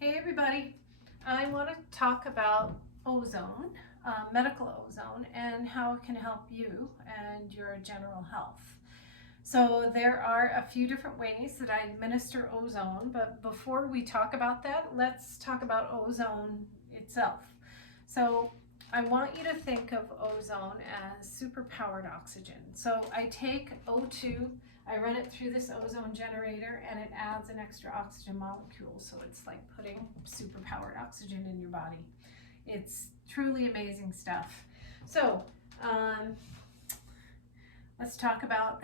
Hey everybody, I want to talk about ozone, medical ozone, and how it can help you and your general health. So there are a few different ways that I administer ozone, but before we talk about that, let's talk about ozone itself. So I want you to think of ozone as superpowered oxygen. So I take O2, I run it through this ozone generator, and it adds an extra oxygen molecule. So it's like putting superpowered oxygen in your body. It's truly amazing stuff. So let's talk about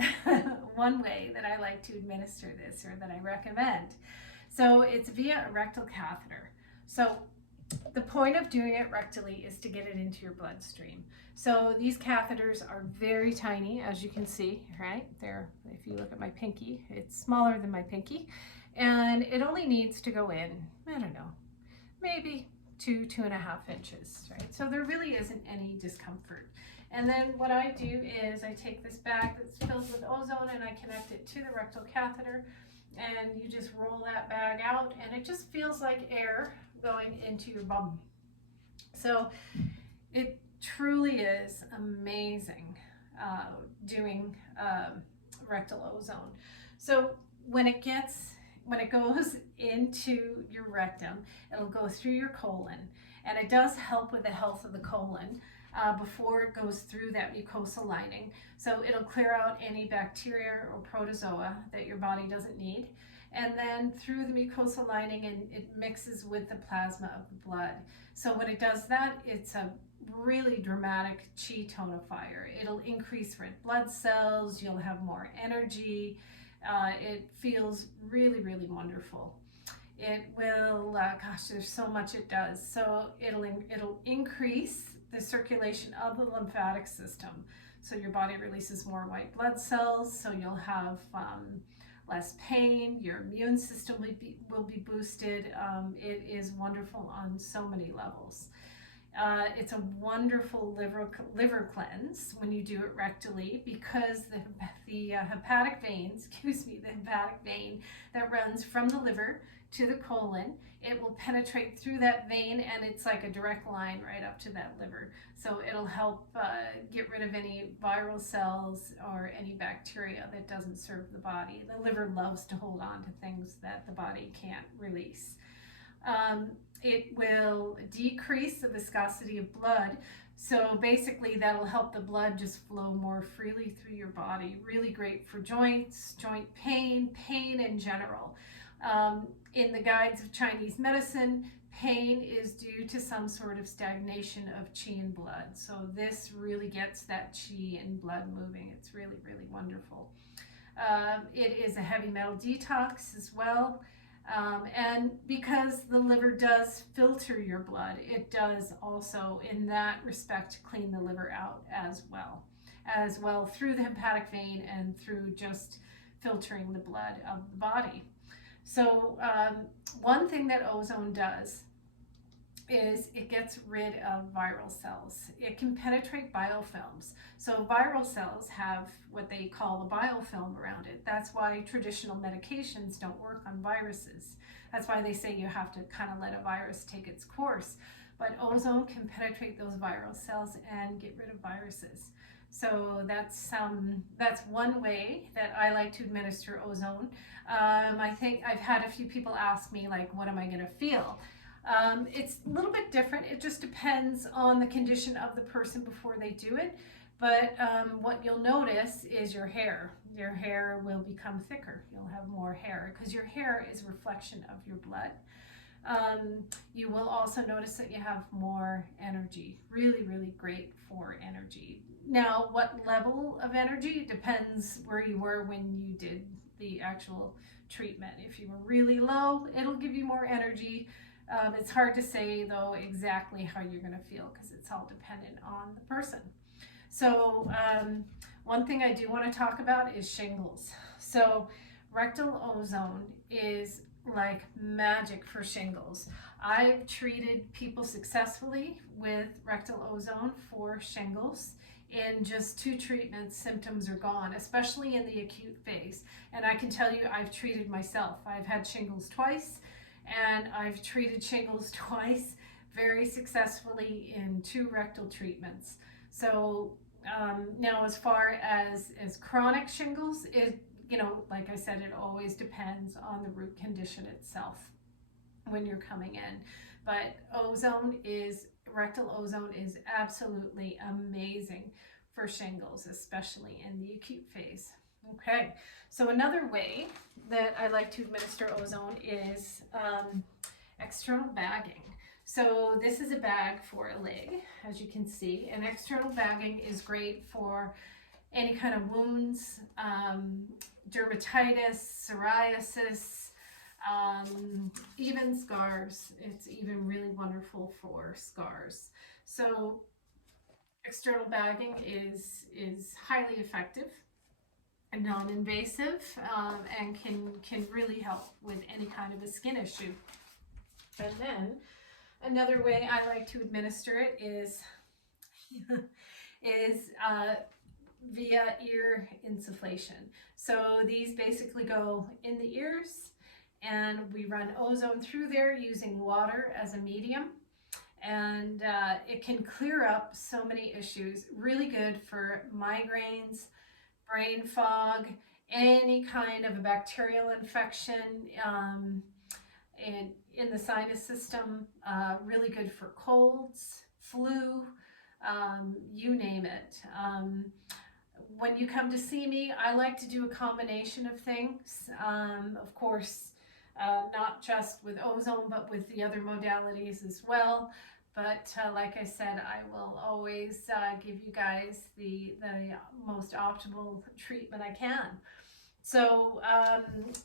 one way that I like to administer this, or that I recommend. So it's via a rectal catheter. So the point of doing it rectally is to get it into your bloodstream. So these catheters are very tiny, as you can see, right there. If you look at my pinky, it's smaller than my pinky, and it only needs to go in, I don't know, maybe 2.5 inches, right? So there really isn't any discomfort. And then what I do is I take this bag that's filled with ozone and I connect it to the rectal catheter, and you just roll that bag out, and it just feels like air going into your bum. So it truly is amazing doing rectal ozone. So when it goes into your rectum, it'll go through your colon, and it does help with the health of the colon before it goes through that mucosal lining. So it'll clear out any bacteria or protozoa that your body doesn't need. And then through the mucosal lining, and it mixes with the plasma of the blood. So when it does that, it's a really dramatic chi tonifier. It'll increase red blood cells, you'll have more energy. It feels really, really wonderful. It will, gosh, there's so much it does. So it'll increase the circulation of the lymphatic system. So your body releases more white blood cells, so you'll have less pain, your immune system will be boosted. It is wonderful on so many levels. It's a wonderful liver cleanse when you do it rectally, because the hepatic vein that runs from the liver to the colon, it will penetrate through that vein, and it's like a direct line right up to that liver. So it'll help get rid of any viral cells or any bacteria that doesn't serve the body. The liver loves to hold on to things that the body can't release. It will decrease the viscosity of blood. So basically that'll help the blood just flow more freely through your body. Really great for joints, joint pain in general. In the guides of Chinese medicine, pain is due to some sort of stagnation of qi in blood. So this really gets that qi and blood moving. It's really, really wonderful. It is a heavy metal detox as well. And because the liver does filter your blood, it does also in that respect clean the liver out as well through the hepatic vein and through just filtering the blood of the body. So one thing that ozone does is it gets rid of viral cells. It can penetrate biofilms. So viral cells have what they call a biofilm around it. That's why traditional medications don't work on viruses. That's why they say you have to kind of let a virus take its course. But ozone can penetrate those viral cells and get rid of viruses. So that's one way that I like to administer ozone. I think I've had a few people ask me, like, what am I going to feel? It's a little bit different. It just depends on the condition of the person before they do it. But what you'll notice is your hair. Your hair will become thicker. You'll have more hair because your hair is a reflection of your blood. You will also notice that you have more energy. Really, really great for energy. Now, what level of energy depends where you were when you did the actual treatment. If you were really low, it'll give you more energy. It's hard to say, though, exactly how you're going to feel because it's all dependent on the person. So one thing I do want to talk about is shingles. So rectal ozone is like magic for shingles. I've treated people successfully with rectal ozone for shingles. In just 2 treatments, symptoms are gone, especially in the acute phase. And I can tell you, I've treated myself. I've had shingles twice, and I've treated shingles twice very successfully in 2 rectal treatments. So now as far as chronic shingles, it, you know, like I said, it always depends on the root condition itself when you're coming in. But rectal ozone is absolutely amazing for shingles, especially in the acute phase. Okay, so another way that I like to administer ozone is external bagging. So this is a bag for a leg, as you can see, and external bagging is great for any kind of wounds, dermatitis, psoriasis, even scars. It's even really wonderful for scars. So external bagging is highly effective and non-invasive, and can really help with any kind of a skin issue. And then another way I like to administer it is via ear insufflation. So these basically go in the ears, and we run ozone through there using water as a medium, and it can clear up so many issues. Really good for migraines, brain fog, any kind of a bacterial infection in the sinus system, really good for colds, flu, you name it. When you come to see me, I like to do a combination of things. Of course, not just with ozone, but with the other modalities as well. But like I said, I will always give you guys the most optimal treatment I can. So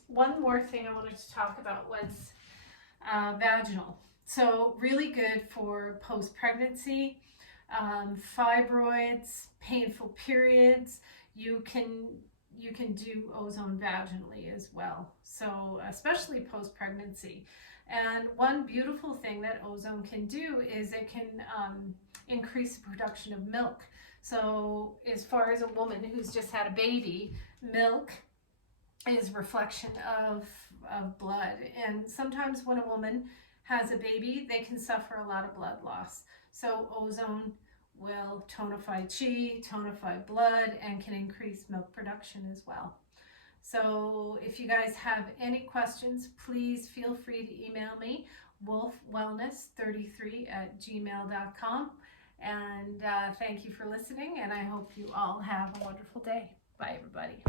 one more thing I wanted to talk about was vaginal. So really good for post-pregnancy, fibroids, painful periods. You can do ozone vaginally as well, so especially post-pregnancy. And one beautiful thing that ozone can do is it can increase the production of milk. So as far as a woman who's just had a baby, milk is reflection of blood, and sometimes when a woman has a baby, they can suffer a lot of blood loss. So ozone will tonify chi, tonify blood, and can increase milk production as well. So if you guys have any questions, please feel free to email me, wolfwellness33@gmail.com. And thank you for listening, and I hope you all have a wonderful day. Bye, everybody.